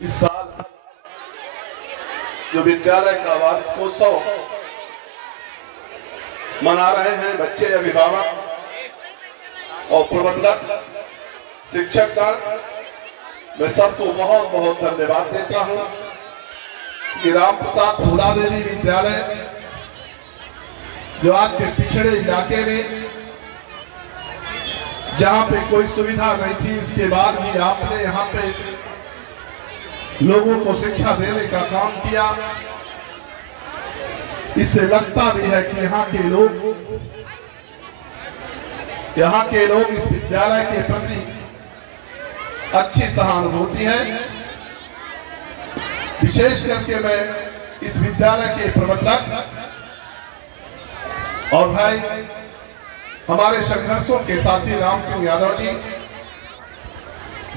इस साल जो विद्यालय का वार्षिकोत्सव मना रहे हैं बच्चे, अभिभावक और प्रबंधक, शिक्षकगण, मैं सबको बहुत बहुत धन्यवाद देता हूं कि राम प्रसाद फूला देवी विद्यालय जो आज के पिछड़े इलाके में जहां पे कोई सुविधा नहीं थी, इसके बाद भी आपने यहाँ पे लोगों को शिक्षा देने का काम किया। इससे लगता भी है कि यहाँ के लोग इस विद्यालय के प्रति अच्छी सहानुभूति है। विशेष करके मैं इस विद्यालय के प्रबंधक और भाई हमारे संघर्षों के साथी राम सिंह यादव जी,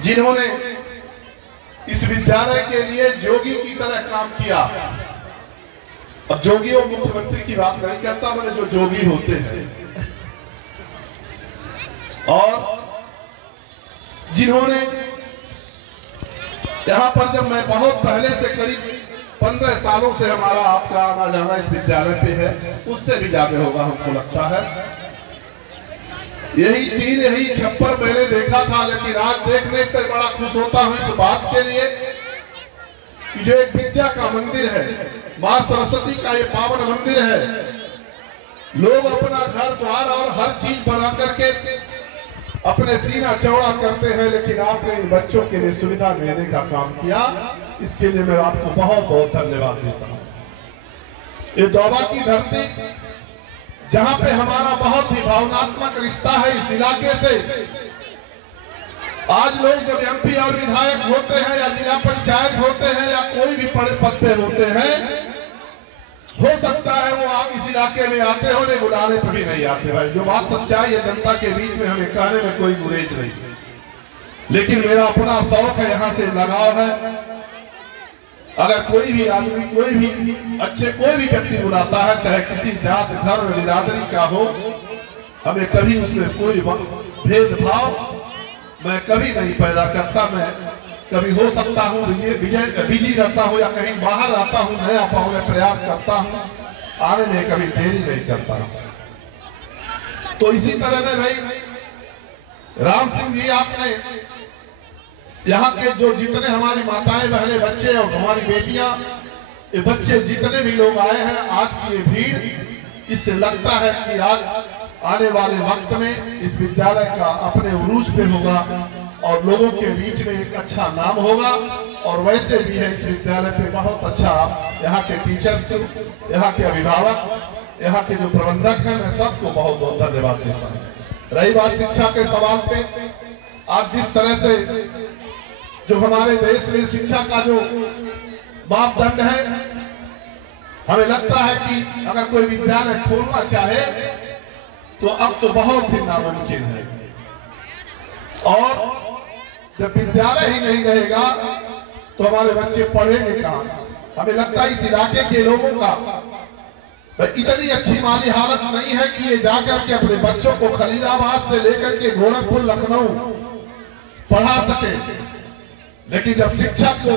जिन्होंने इस विद्यालय के लिए जोगी की तरह काम किया। अब जोगी और मुख्यमंत्री की बात नहीं करता, मैंने जो जोगी होते हैं और जिन्होंने यहां पर, जब मैं बहुत पहले से करीब 15 सालों से हमारा आपका आना जाना इस विद्यालय पे है, उससे भी ज्यादा होगा हमको लगता है। यही छप्पर मैंने देखा था, लेकिन आज देखने पर बड़ा खुश होता हूं इस बात के लिए कि जो एक विद्या का मंदिर है, मां सरस्वती का ये पावन मंदिर है। लोग अपना घर द्वार और हर चीज बना करके अपने सीना चौड़ा करते हैं, लेकिन आपने इन बच्चों के लिए सुविधा देने का काम किया। इसके लिए मैं आपको बहुत बहुत धन्यवाद देता हूं। ये दोबा की धरती, जहां पे हमारा बहुत ही भावनात्मक रिश्ता है इस इलाके से, आज लोग जब एमपी और विधायक होते हैं या जिला पंचायत होते हैं या कोई भी बड़े पद पे होते हैं, हो सकता है वो आप इस इलाके में आते हो, उन्हें बुलाने पर भी नहीं आते। भाई जो बात सच्चाई है, जनता के बीच में हमें कहने में कोई गुरेज नहीं, लेकिन मेरा अपना शौक है, यहाँ से लगाव है। अगर कोई भी आदमी, कोई भी व्यक्ति बुलाता है, चाहे किसी जात धर्म बिरादरी का हो, हमें कभी उसमें कोई भेदभाव मैं कभी नहीं पैदा करता। मैं कभी हो सकता हूँ बिजी रहता हूँ या कहीं बाहर आता हूँ, नहीं आ पाऊँ, मैं प्रयास करता हूँ, आने में कभी देरी नहीं करता हूँ। तो इसी तरह में भाई राम सिंह जी, आपने यहाँ के जो जितने हमारी माताएं बहनें, बच्चे और हमारी बेटियां, ये बच्चे जितने भी लोग आए हैं, आज की ये भीड़, इससे लगता है कि आज आने वाले वक्त में इस विद्यालय का अपने उरूज पे होगा और लोगों के बीच में एक अच्छा नाम होगा। और वैसे भी है इस विद्यालय पे बहुत अच्छा यहाँ के टीचर्स, यहाँ के अभिभावक, यहाँ के जो प्रबंधक हैं, मैं सबको बहुत बहुत धन्यवाद देता हूँ। रही बात शिक्षा के सवाल पे, आज जिस तरह से जो हमारे देश में शिक्षा का जो मापदंड है, हमें लगता है कि अगर कोई विद्यालय खोलना चाहे तो अब तो बहुत ही नामुमकिन है। और जब विद्यालय ही नहीं रहेगा तो हमारे बच्चे पढ़ेंगे कहाँ? हमें लगता है इस इलाके के लोगों का इतनी अच्छी माली हालत नहीं है कि ये जाकर के अपने बच्चों को खलीलाबाद से लेकर के गोरखपुर, लखनऊ पढ़ा सके। लेकिन जब शिक्षा को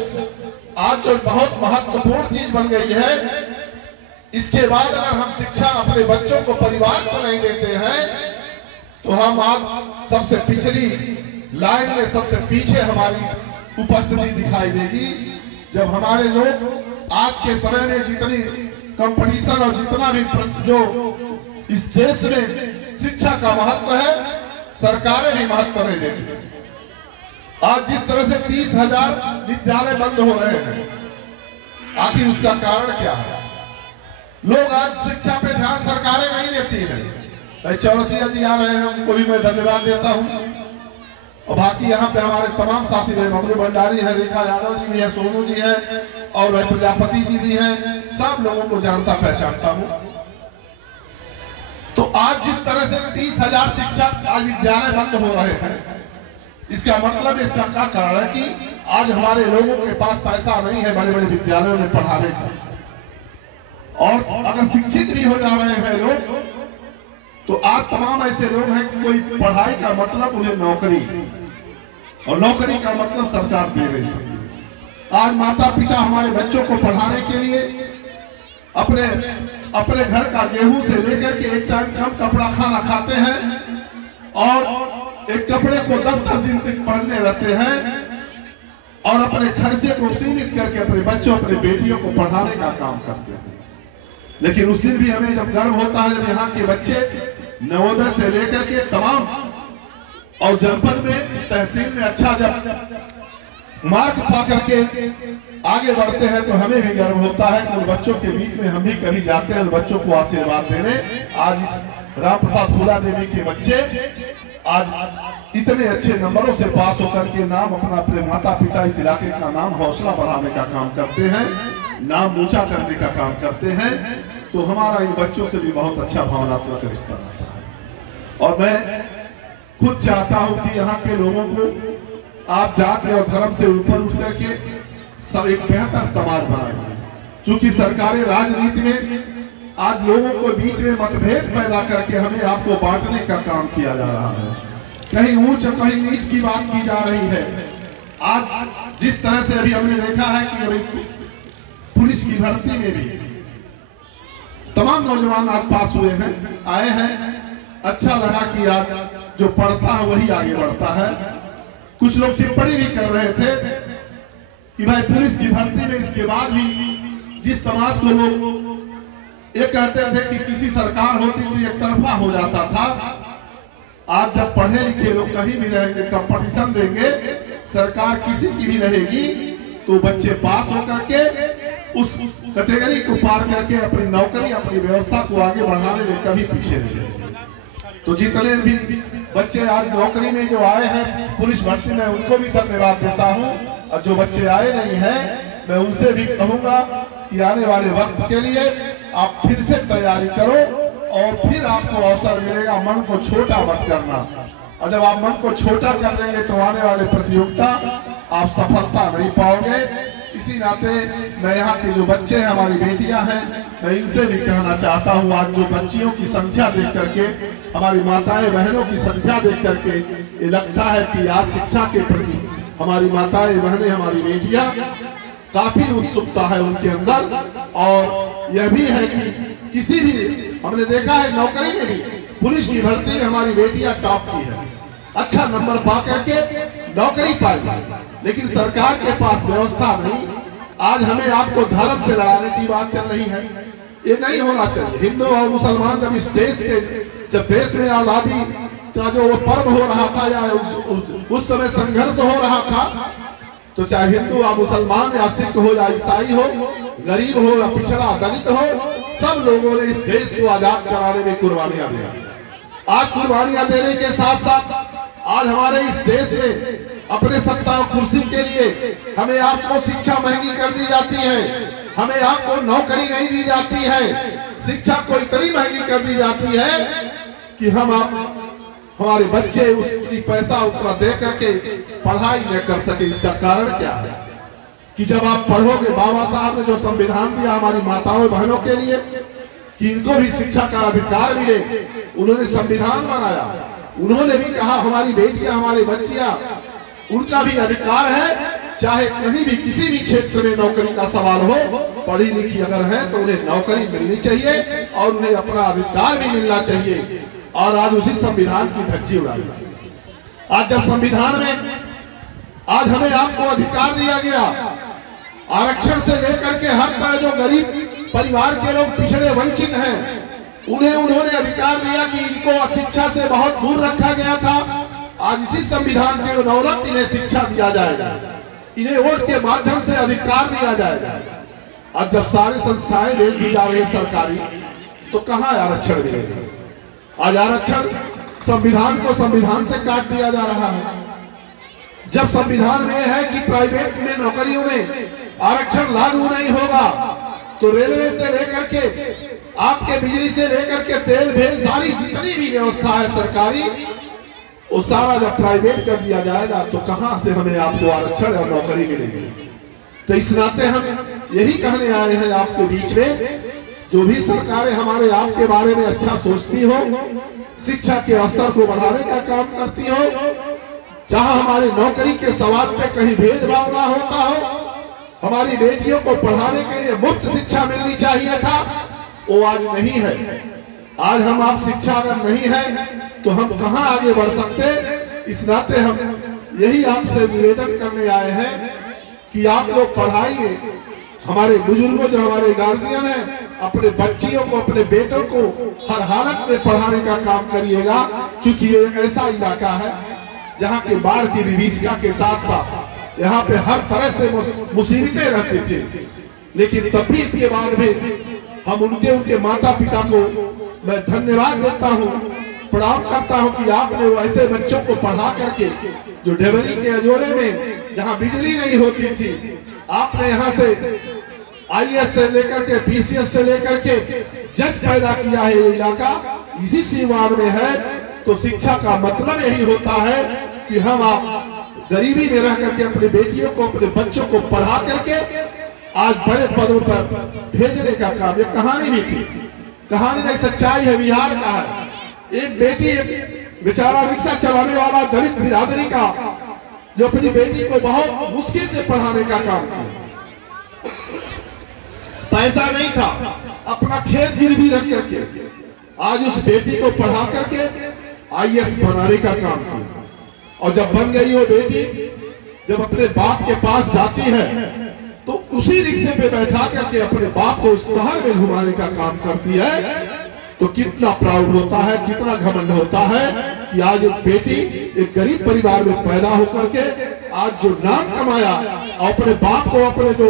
आज जो बहुत महत्वपूर्ण चीज बन गई है, इसके बाद अगर हम शिक्षा अपने बच्चों को परिवार को नहीं देते हैं तो हम आज सबसे पिछड़ी लाइन में, सबसे पीछे हमारी उपस्थिति दिखाई देगी। जब हमारे लोग आज के समय में जितनी कंपटीशन और जितना भी जो इस देश में शिक्षा का महत्व है, सरकारें भी महत्व नहीं देती। आज जिस तरह से 30,000 विद्यालय बंद हो रहे हैं, आखिर उसका कारण क्या है? लोग आज शिक्षा पे ध्यान सरकारें नहीं देती है। चौरसिया जी आ रहे हैं, उनको भी मैं धन्यवाद देता हूं। और बाकी यहाँ पे हमारे तमाम साथी हैं, बबलू भंडारी है, रेखा यादव जी भी है, सोनू जी है और भाई प्रजापति जी भी हैं। सब लोगों को जानता पहचानता हूं। तो आज जिस तरह से 30,000 शिक्षक आज विद्यालय बंद हो रहे हैं, इसका मतलब, इसका क्या कारण है कि आज हमारे लोगों के पास पैसा नहीं है बड़े बड़े विद्यालयों में पढ़ाने का। और अगर शिक्षित भी हो जा रहे हैं लोग, तो आज तमाम ऐसे लोग हैं कि कोई पढ़ाई का मतलब उन्हें नौकरी, और नौकरी का मतलब सरकार दे रही है। आज माता पिता हमारे बच्चों को पढ़ाने के लिए अपने घर का गेहूं से लेकर के एक टाइम कम कपड़ा खाना खाते हैं और एक कपड़े को 10-10 दिन तक पहनने रहते हैं और अपने खर्चे को सीमित करके अपने बच्चों अपने बेटियों को पढ़ाने का काम करते हैं। लेकिन उस दिन भी हमें जब गर्व होता है जब यहाँ के बच्चे नवोदय से लेकर के तमाम और जनपद में तहसील में अच्छा जब मार्क पा करके आगे बढ़ते हैं तो हमें भी गर्व होता है कि उन बच्चों के बीच में हम भी कभी जाते हैं उन बच्चों को आशीर्वाद देने। आज इस राम प्रसाद फूला देवी के बच्चे आज इतने अच्छे नंबरों से पास होकर के नाम अपने माता पिता इस इलाके का नाम हौसला बढ़ाने का काम करते हैं, नाम ऊंचा करने का काम करते हैं, तो हमारा इन बच्चों से भी बहुत अच्छा भावनात्मक रिश्ता रहता है। और मैं खुद चाहता हूं कि यहाँ के लोगों को आप जाति और धर्म से ऊपर उठ करके सब एक बेहतर समाज बनाए। क्योंकि सरकारी राजनीति में आज लोगों को बीच में मतभेद पैदा करके हमें आपको बांटने का काम किया जा रहा है, कहीं ऊंच और कहीं नीच की बात की जा रही है। आज जिस तरह से अभी हमने देखा है कि अभी पुलिस की भर्ती में भी तमाम नौजवान आज पास हुए हैं, आए हैं, अच्छा लगा कि आज जो पढ़ता है वही आगे बढ़ता है। कुछ लोग टिप्पणी भी कर रहे थे कि भाई पुलिस की भर्ती में इसके बाद भी जिस समाज को लोग ये कहते थे कि किसी सरकार होती तो एक तरफा हो जाता था, आज जब पढ़े लिखे लोग कहीं भी रहेंगे, कंपटीशन देंगे, सरकार किसी की भी रहेगी तो बच्चे पास होकर के उस कैटेगरी को पार करके अपनी नौकरी अपनी व्यवस्था को आगे बढ़ाने में कभी पीछे नहीं रहेंगे। तो जितने भी बच्चे आज नौकरी में जो आए हैं पुलिस भर्ती में उनको भी धन्यवाद देता हूं, और जो बच्चे आए नहीं हैं मैं उनसे भी कहूंगा कि आने वाले वक्त के लिए आप फिर से तैयारी करो और फिर आपको अवसर मिलेगा। मन को छोटा मत करना, और जब आप मन को छोटा कर लेंगे तो आने वाले प्रतियोगिता आप सफलता नहीं पाओगे। इसी नाते मैं यहाँ के जो बच्चे हैं, हमारी बेटियां हैं, मैं इनसे भी कहना चाहता हूँ, आज जो बच्चियों की संख्या देख करके, हमारी माताएं बहनों की संख्या देख करके ये लगता है कि आज शिक्षा के प्रति हमारी माताएं बहनें हमारी बेटियां काफी उत्सुकता है उनके अंदर। और यह भी है कि किसी भी हमने देखा है नौकरी में भी पुलिस की भर्ती में हमारी बेटियां टॉप की है, अच्छा नंबर पा करके नौकरी पाई, लेकिन सरकार के पास व्यवस्था नहीं। आज हमें आपको धर्म से लड़ाने की बात चल रही है, ये नहीं होना चाहिए। हिंदू और मुसलमान जब इस देश के जब देश में आजादी का जो वो पर्व हो रहा था या उस समय संघर्ष हो रहा था, तो चाहे हिंदू या मुसलमान या सिख हो या ईसाई हो, गरीब हो या पिछड़ा दलित हो, सब लोगों ने इस देश को आजाद कराने में कुर्बानियां दी। आज कुर्बानियां देने के साथ साथ आज हमारे इस देश में अपने सत्ता और कुर्सी के लिए हमें आपको शिक्षा महंगी कर दी जाती है, हमें आपको नौकरी नहीं दी जाती है, शिक्षा को इतनी महंगी कर दी जाती है कि हमारे बच्चे उसकी पैसा उतना दे करके पढ़ाई न कर सके। इसका कारण क्या है कि जब आप पढ़ोगे, बाबा साहब ने जो संविधान दिया हमारी माताओं बहनों के लिए कि इनको भी शिक्षा का अधिकार मिले, उन्होंने संविधान बनाया, उन्होंने भी कहा हमारी बेटियां हमारी बच्चियां उनका भी अधिकार है, चाहे कहीं भी किसी भी क्षेत्र में नौकरी का सवाल हो, पढ़ी लिखी अगर है तो उन्हें नौकरी मिलनी चाहिए और उन्हें अपना अधिकार भी मिलना चाहिए। और आज उसी संविधान की धज्जी उड़ा दी। आज जब संविधान में आज हमें आपको अधिकार दिया गया, आरक्षण से लेकर के हर तरह जो गरीब परिवार के लोग पिछड़े वंचित हैं उन्हें उन्होंने अधिकार दिया कि इनको शिक्षा से बहुत दूर रखा गया था। आज इसी संविधान के बदौलत इन्हें शिक्षा दिया जाएगा, इन्हें वोट के माध्यम से अधिकार दिया जाएगा। आज जब सारी संस्थाएं भेज दी जा रही सरकारी, तो कहां आरक्षण मिलेगा? आज आरक्षण संविधान को संविधान से काट दिया जा रहा है। जब संविधान में है कि प्राइवेट में नौकरियों में आरक्षण लागू नहीं होगा, तो रेलवे से लेकर के आपके बिजली से लेकर के तेल भेल सारी जितनी भी व्यवस्था है सरकारी, वो सारा जब प्राइवेट कर दिया जाएगा तो कहां से हमें आपको आरक्षण और नौकरी मिलेगी? तो इस नाते हम यही कहने आए हैं आपके बीच में, जो भी सरकारें हमारे आपके बारे में अच्छा सोचती हो, शिक्षा के स्तर को बढ़ाने का काम करती हो, जहां हमारे नौकरी के सवाल पे कहीं भेदभाव ना होता हो, हमारी बेटियों को पढ़ाने के लिए मुफ्त शिक्षा मिलनी चाहिए था, वो आज नहीं है। आज हम आप शिक्षा अगर नहीं है तो हम कहां आगे बढ़ सकते। इस नाते हम यही आपसे निवेदन करने आए हैं कि आप लोग पढ़ाइए। हमारे बुजुर्गों जो हमारे गार्जियन हैं, अपने बच्चियों को, अपने बेटों को हर हालत में पढ़ाने का काम करिएगा, क्योंकि ये एक ऐसा इलाका है जहाँ के बाढ़ की विभीषिका के साथ साथ यहाँ पे हर तरह से मुसीबतें रहती थी। लेकिन तब भी इसके बाद भी हम उनके माता पिता को मैं धन्यवाद देता हूँ, प्रणाम करता हूँ कि आपने वो ऐसे बच्चों को पढ़ा करके, जो डेवरी के अजोरे में जहाँ बिजली नहीं होती थी, आपने यहाँ से IAS से लेकर के PCS से लेकर के जज पैदा किया है। ये इलाका इसी सीमांत में है। तो शिक्षा का मतलब यही होता है कि हम आप गरीबी में रह करके अपनी बेटियों को, अपने बच्चों को पढ़ा करके आज बड़े पदों पर भेजने का काम। ये कहानी भी थी, कहानी नहीं सच्चाई है, बिहार का है। एक बेटी, एक बेचारा रिक्शा चलाने वाला दलित बिरादरी का, जो अपनी बेटी को बहुत मुश्किल से पढ़ाने का काम किया। पैसा नहीं था, अपना खेत गिरवी रख करके आज उस बेटी को पढ़ा करके IAS बनाने का काम किया। और जब बन गई वो बेटी, जब अपने बाप के पास जाती है तो उसी रिक्शे पे बैठा करके अपने बाप को उस शहर में घुमाने का काम करती है। तो कितना प्राउड होता है, कितना घमंड होता है कि आज एक बेटी एक गरीब परिवार में पैदा होकर के आज जो नाम कमाया, और अपने बाप को, अपने जो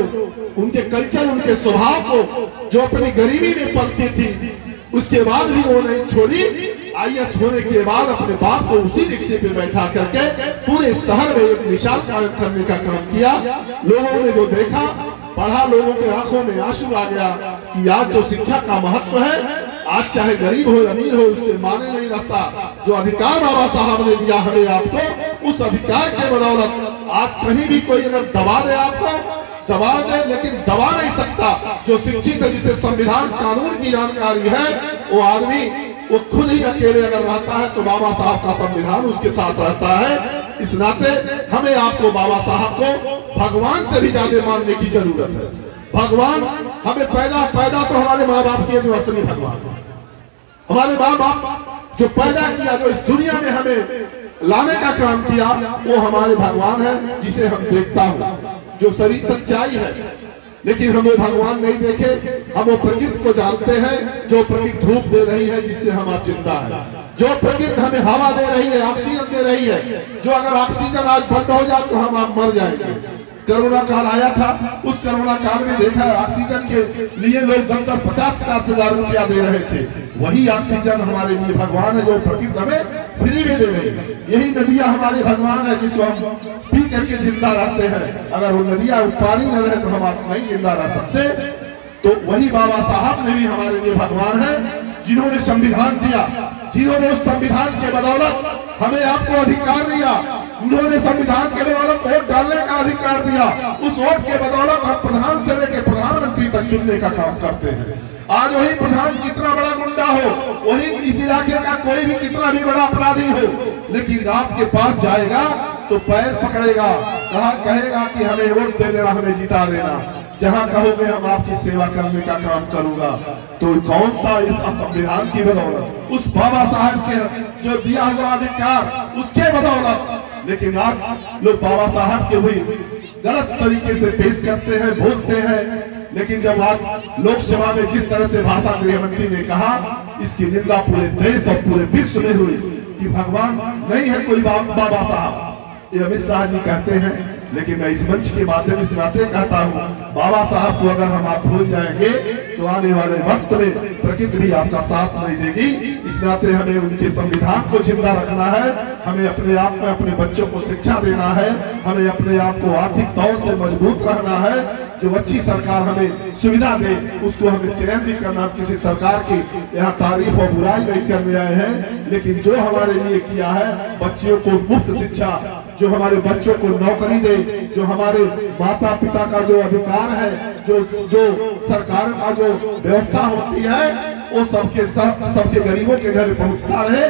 उनके कल्चर, उनके स्वभाव को, जो अपनी गरीबी में पलती थी, उसके बाद भी वो नहीं छोड़ी। IAS होने के बाद अपने बाप को उसी रिक्शे पे बैठा करके पूरे शहर में एक मिसाल कायम करने का काम किया। लोगों ने जो देखा, पढ़ा, लोगों के आंखों में आंसू आ गया कि आज जो शिक्षा का महत्व है, आज चाहे गरीब हो अमीर हो, उससे माने नहीं रखता। जो अधिकार बाबा साहब ने दिया हमें आपको, उस अधिकार के बदौलत आज कहीं भी कोई अगर दबा दे, आपको दबा दे, लेकिन दबा नहीं सकता। जो शिक्षित है, जिसे संविधान कानून की जानकारी है, वो आदमी वो खुद ही अकेले अगर रहता है तो बाबा साहब का संविधान उसके साथ रहता है। इस नाते हमें आपको, बाबा साहब को भगवान से भी ज्यादा मानने की जरूरत है। भगवान हमें पैदा तो हमारे माँ बाप किए, जो असली भगवान, हमारे माँ बाप जो पैदा किया, जो इस दुनिया में हमें लाने का काम किया, वो हमारे भगवान है, जिसे हम देखता हूँ, जो शरीर सच्चाई है। लेकिन हम वो भगवान नहीं देखे, हम वो प्रकृति को जानते हैं, जो प्रकृति धूप दे रही है, जिससे हम आप जिंदा है। जो प्रकृति हमें हवा दे रही है, ऑक्सीजन दे रही है, जो अगर ऑक्सीजन आज बंद हो जाए तो हम आप मर जाएंगे। कोरोना काल आया था, उस कोरोना काल में देखा ऑक्सीजन के लिए लोग 10-50 हजार रुपया दे रहे थे। वही ऑक्सीजन हमारे लिए भगवान है, जो प्रकृति हमें फ्री में दे रही है। यही नदियां हमारे भगवान है, जिसको हम पी करके जिंदा रहते हैं। अगर वो नदियां पानी न रहे तो हम आप नहीं जिंदा रह सकते। तो वही बाबा साहब ने भी हमारे लिए भगवान है, जिन्होंने संविधान दिया, जिन्होंने उस संविधान के बदौलत हमें आपको अधिकार दिया। उन्होंने संविधान के बदौलत वोट डालने का अधिकार दिया। उस वोट के बदौलत हम प्रधान से लेकर प्रधानमंत्री तक चुनने का काम करते हैं। आज वही प्रधान कितना बड़ा गुंडा हो, वही इस इलाके का कोई भी कितना भी बड़ा अपराधी हो, लेकिन आपके पास जाएगा तो पैर पकड़ेगा, कहेगा कि हमें वोट दे देना, हमें जिता देना। जहां कहोगे हम आपकी सेवा करने का काम करूंगा। तो कौन सा इस संविधान की बदौलत, उस बाबा साहब के जो दिया हुआ अधिकार, उसके बदौलत। लेकिन आज लोग बाबा साहब के भी गलत तरीके से पेश करते हैं, बोलते हैं। लेकिन जब आज लोकसभा में जिस तरह से भाषा गृह मंत्री ने कहा, इसकी निंदा पूरे देश और पूरे विश्व में हुई कि भगवान नहीं है कोई बाबा साहब, ये अमित शाह जी कहते हैं। लेकिन मैं इस मंच के माध्यम से नाते कहता हूँ, बाबा साहब को अगर हम आप भूल जाएंगे तो आने वाले वक्त में प्रकृति भी आपका साथ नहीं देगी। इस नाते हमें उनके संविधान को जिंदा रखना है, हमें अपने आप में अपने बच्चों को शिक्षा देना है, हमें अपने आप को आर्थिक तौर से मजबूत रहना है। जो अच्छी सरकार हमें सुविधा दे, उसको हमें चयन भी करना। किसी सरकार की यहाँ तारीफ और बुराई नहीं करने आए हैं, लेकिन जो हमारे लिए किया है, बच्चियों को मुफ्त शिक्षा, जो हमारे बच्चों को नौकरी दे, जो हमारे माता पिता का जो अधिकार है, जो सरकार का जो व्यवस्था होती है, वो सबके गरीबों के घर पहुंचता रहे।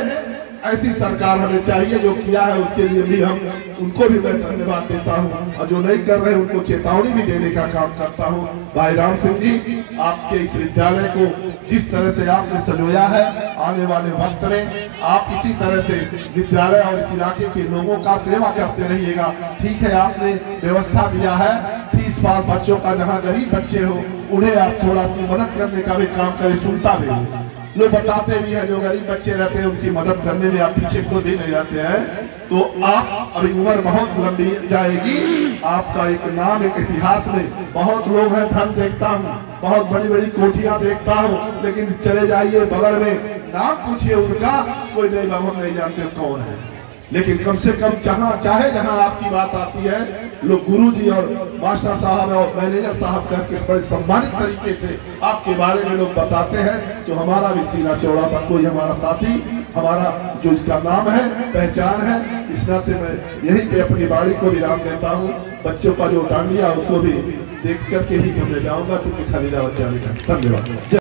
ऐसी सरकार हमें चाहिए। जो किया है उसके लिए भी हम उनको भी मैं धन्यवाद देता हूँ, और जो नहीं कर रहे उनको चेतावनी भी देने का काम करता हूँ। भाई राम सिंह जी, आपके इस विद्यालय को जिस तरह से आपने संजोया है, आने वाले वक्त में आप इसी तरह से विद्यालय और इस इलाके के लोगों का सेवा करते रहिएगा। ठीक है, आपने व्यवस्था दिया है फीस पार बच्चों का, जहाँ गरीब बच्चे हो उन्हें आप थोड़ा सी मदद करने का भी काम करें। सुनता भी लोग बताते भी हैं, जो गरीब बच्चे रहते हैं उनकी मदद करने में आप पीछे खुद भी नहीं रहते हैं। तो आप, अभी उम्र बहुत लंबी जाएगी, आपका एक नाम एक इतिहास में बहुत लोग हैं। धन देखता हूँ, बहुत बड़ी बड़ी कोठियां देखता हूँ, लेकिन चले जाइए बगल में, नाम पूछिए उनका, कोई नहीं, हम नहीं जानते कौन है। लेकिन कम से कम जहां आपकी बात आती है, लोग गुरुजी और मास्टर साहब और मैनेजर साहब करके बड़े सम्मानित तरीके से आपके बारे में लोग बताते हैं, तो हमारा भी सीना चौड़ा था। कोई हमारा साथी, हमारा जो इसका नाम है, पहचान है, इस नाते मैं यहीं पे अपनी बाड़ी को विराम देता हूँ। बच्चों का जो डांडिया उसको भी देख करके ही मैं जाऊंगा, क्योंकि खलीला बच्चा। धन्यवाद।